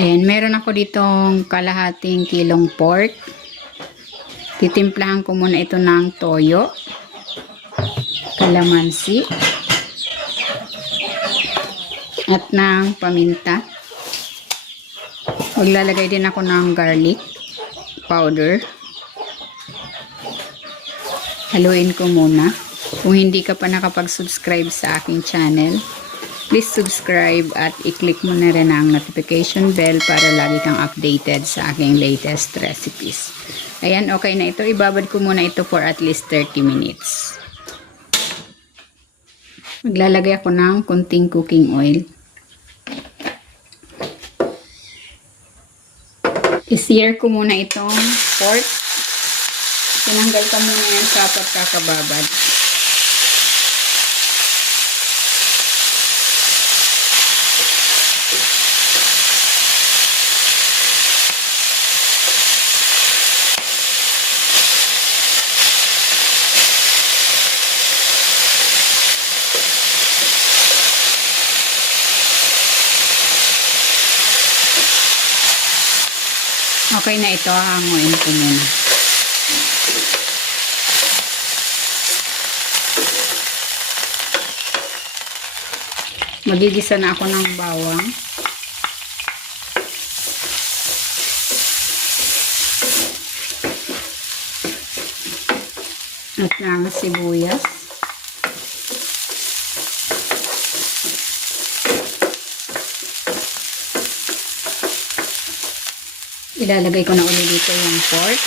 Ayan, meron ako ditong kalahating kilong pork. Titimplahan ko muna ito ng toyo, kalamansi, at ng paminta. Maglalagay din ako ng garlic powder. Haluin ko muna. Kung hindi ka pa nakapag-subscribe sa aking channel, please subscribe at i-click mo na rin ang notification bell para lagi kang updated sa aking latest recipes. Ayan, okay na ito. Ibabad ko muna ito for at least 30 minutes. Maglalagay ako ng konting cooking oil. I-sear ko muna itong pork. Tinanggal ko muna yan sa pagkakababad. Okay na ito, hanguin ko muna. Magigisa na ako ng bawang. At ng sibuyas. Ilalagay ko na ulit dito yung pork.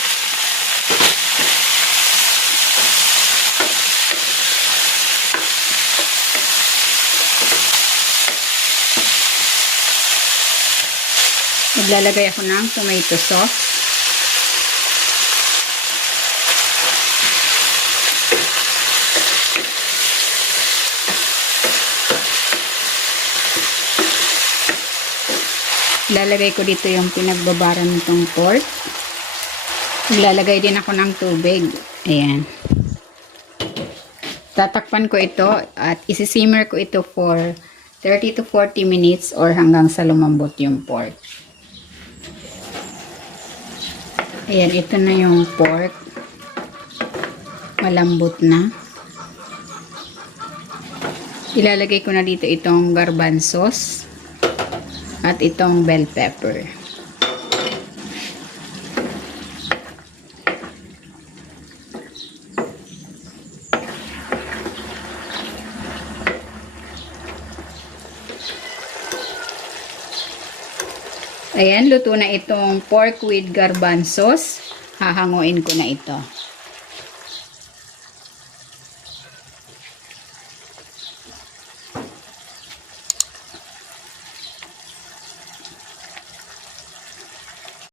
Maglalagay ako ng tomato sauce. Ilalagay ko dito yung pinagbabaran nitong pork. Ilalagay din ako ng tubig. Ayan. Tatakpan ko ito at isi-simmer ko ito for 30 to 40 minutes or hanggang sa lumambot yung pork. Ayan, ito na yung pork. Malambot na. Ilalagay ko na dito itong garbanzos at itong bell pepper. Ayan, luto na itong pork with garbanzos. Hahanguin ko na ito.